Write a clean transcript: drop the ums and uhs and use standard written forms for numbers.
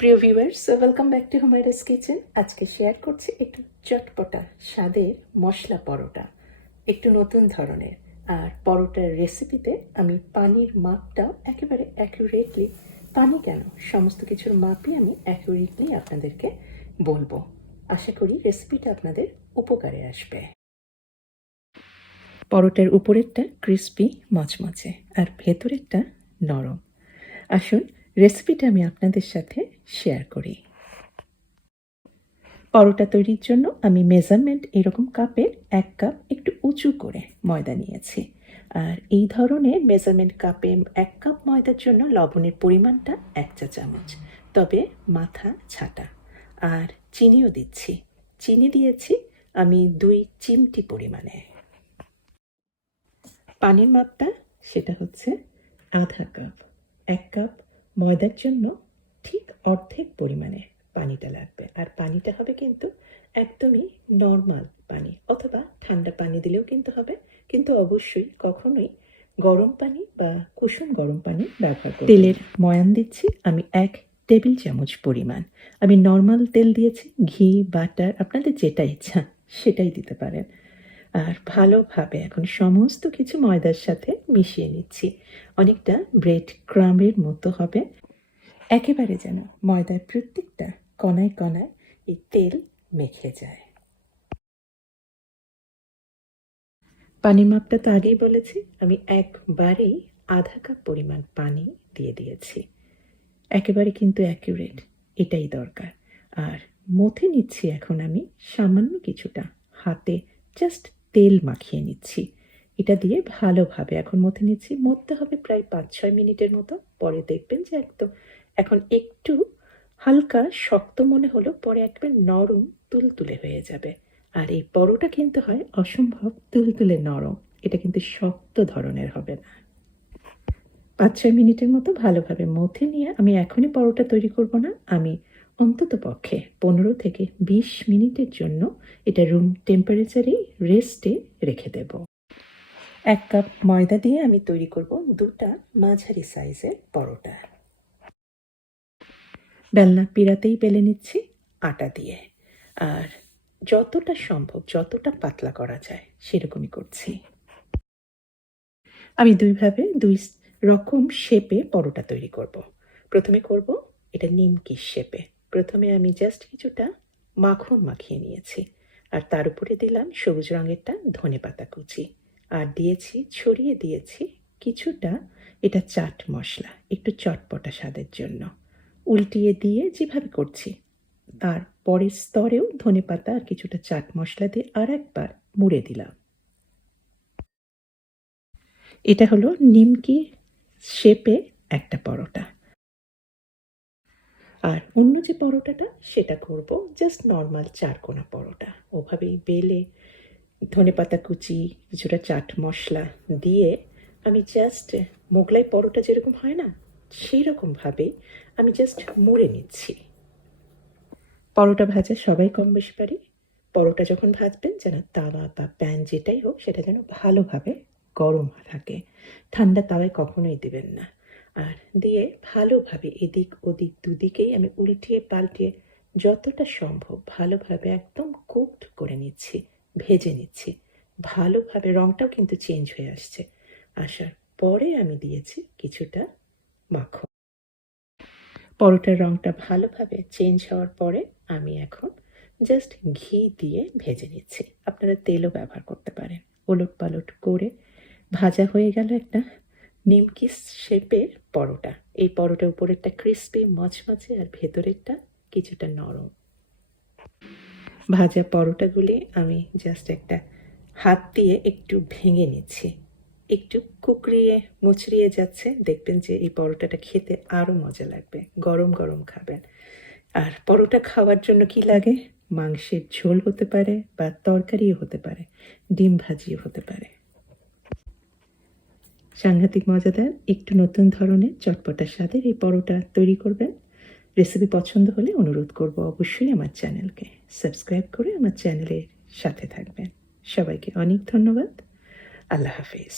প্রিয় viewers, welcome back to Homaira's kitchen. আজকে share করছি একটু চটপটা স্বাদের মশলা পরোটা, একটু নতুন ধরনের। আর পরোটার রেসিপিতে আমি পানির মাপটাও একেবারে অ্যাকুরেটলি, পানি কেন সমস্ত কিছুর মাপই আমি অ্যাকুরেটলি আপনাদেরকে বলবো। আশা করি রেসিপিটা আপনাদের উপকারে আসবে। পরোটার উপরেরটা ক্রিস্পি মচমচে আর ভেতরেরটা নরম। আসুন রেসিপিটা আমি আপনাদের সাথে শেয়ার করি। পরোটা তৈরির জন্য আমি মেজারমেন্ট এরকম কাপের 1 কাপ একটু উঁচু করে ময়দা নিয়েছি। আর এই ধরনের মেজারমেন্ট কাপে 1 কাপ ময়দার জন্য লবণের পরিমাণটা 1 চা চামচ, তবে মাথা ছাটা। আর চিনিও দিচ্ছি, চিনি দিয়েছি আমি 2 চিমটি পরিমাণে। পানির মাপটা সেটা হচ্ছে আধা কাপ। 1 কাপ ময়দার জন্য ঠিক অর্ধেক পরিমাণে পানিটা লাগবে। আর পানিটা হবে কিন্তু একদমই নর্মাল পানি, অথবা ঠান্ডা পানি দিলেও কিন্তু হবে, কিন্তু অবশ্যই কখনোই গরম পানি বা কুসুম গরম পানি ব্যবহার করব। তেলের ময়ান দিচ্ছি আমি 1 টেবিল চামচ পরিমাণ। আমি নর্মাল তেল দিয়েছি, ঘি বাটার আপনাদের যেটা ইচ্ছা সেটাই দিতে পারেন। আর ভালোভাবে এখন সমস্ত কিছু ময়দার সাথে মিশিয়ে নিচ্ছি। অনেকটা ব্রেড ক্রাম্বের মতো হবে, একেবারে যেন ময়দার প্রত্যেকটা কণায় কণায় এই তেল মেখে যায়। পানির মাপটা তো আগেই বলেছি, আমি একবারেই আধা কাপ পরিমাণ পানি দিয়ে দিয়েছি। একেবারে কিন্তু অ্যাকুরেট, এটাই দরকার। আর মথে নিচ্ছি এখন আমি সামান্য কিছুটা, হাতে জাস্ট তেল মাখিয়ে নিচ্ছি। এটা দিয়ে ভালোভাবে এখন মথে নিচ্ছি। মথতে হবে প্রায় 5-6 মিনিটের মতো। পরে দেখবেন যে একদম এখন একটু হালকা শক্ত মনে হলো, পরে একবার নরম তুলতুলে হয়ে যাবে। আর এই পরোটা কিন্তু হয় অসম্ভব তুলতুলে নরম, এটা কিন্তু শক্ত ধরনের হবে না। 5-6 মিনিটের মতো ভালোভাবে মথে নিয়ে আমি এখনই পরোটা তৈরি করব না, আমি অন্তত পক্ষে 15 থেকে 20 মিনিটের জন্য এটা রুম টেম্পারেচারেই রেস্টে রেখে দেব। 1 কাপ ময়দা দিয়ে আমি তৈরি করব 2টা মাঝারি সাইজের পরোটা। বেলনা পিড়াতেই বেলে নিচ্ছি আটা দিয়ে। আর যতটা সম্ভব, যতটা পাতলা করা যায় সেরকমই করছি। আমি দুইভাবে 2 রকম শেপে পরোটা তৈরি করব। প্রথমে করব এটা নিমকি শেপে। প্রথমে আমি জাস্ট কিছুটা মাখন মাখিয়ে নিয়েছি, আর তার উপরে দিলাম সবুজ রঙেরটা ধনেপাতা কুচি, আর দিয়েছি, ছড়িয়ে দিয়েছি কিছুটা এটা চাট মশলা, একটু চটপটা স্বাদের জন্য। উল্টিয়ে দিয়ে যেভাবে করছি তার পরের স্তরেও ধনেপাতা আর কিছুটা চাট মশলা দিয়ে আর একবার মুড়ে দিলাম। এটা হলো নিমকি শেপে একটা পরোটা। আর অন্য যে পরোটাটা সেটা করব জাস্ট নর্মাল চারকোনা পরোটা। ওভাবেই বেলে ধনেপাতা কুচি, কিছুটা চাট মশলা দিয়ে আমি জাস্ট মোগলাই পরোটা যেরকম হয় না, সেই রকমভাবেই আমি জাস্ট মুড়ে নিচ্ছি। পরোটা ভাজা সবাই কম বেশি পারি। পরোটা যখন ভাজবেন যেন তাওয়া বা প্যান যেটাই হোক সেটা যেন ভালোভাবে গরম থাকে, ঠান্ডা তাওয়ায় কখনোই দেবেন না। আর দিয়ে ভালোভাবে এদিক ওদিক দুদিকেই আমি উল্টিয়ে পাল্টিয়ে যতটা সম্ভব ভালোভাবে একদম কুকড করে নিচ্ছি, ভেজে নিচ্ছি ভালোভাবে। রঙটাও কিন্তু চেঞ্জ হয়ে আসছে। আসার পরে আমি দিয়েছি কিছুটা মাখন। পরোটার রঙটা ভালোভাবে চেঞ্জ হওয়ার পরে আমি এখন জাস্ট ঘি দিয়ে ভেজে নিচ্ছি। আপনারা তেলও ব্যবহার করতে পারেন। ওলট পালট করে ভাজা হয়ে গেল একটা নিমকি শেপের পরোটা। এই পরোটার উপরেরটা ক্রিস্পি মচমচে আর ভেতরেরটা কিছুটা নরম। ভাজা পরোটাগুলি আমি জাস্ট একটা হাত দিয়ে একটু ভেঙে নিচ্ছি, একটু কুকরিয়ে মুচড়িয়ে যাচ্ছে। দেখবেন যে এই পরোটাটা খেতে আরও মজা লাগবে, গরম গরম খাবেন। আর পরোটা খাওয়ার জন্য কি লাগে, মাংসের ঝোল হতে পারে বা তরকারিও হতে পারে, ডিম ভাজিও হতে পারে। সাংঘাতিক মজাদার একটু নতুন ধরনের চটপটা স্বাদের এই পরোটা তৈরি করবেন। রেসিপি পছন্দ হলে অনুরোধ করব অবশ্যই আমার চ্যানেলকে সাবস্ক্রাইব করে আমার চ্যানেলের সাথে থাকবেন। সবাইকে অনেক ধন্যবাদ। আল্লাহ হাফিজ।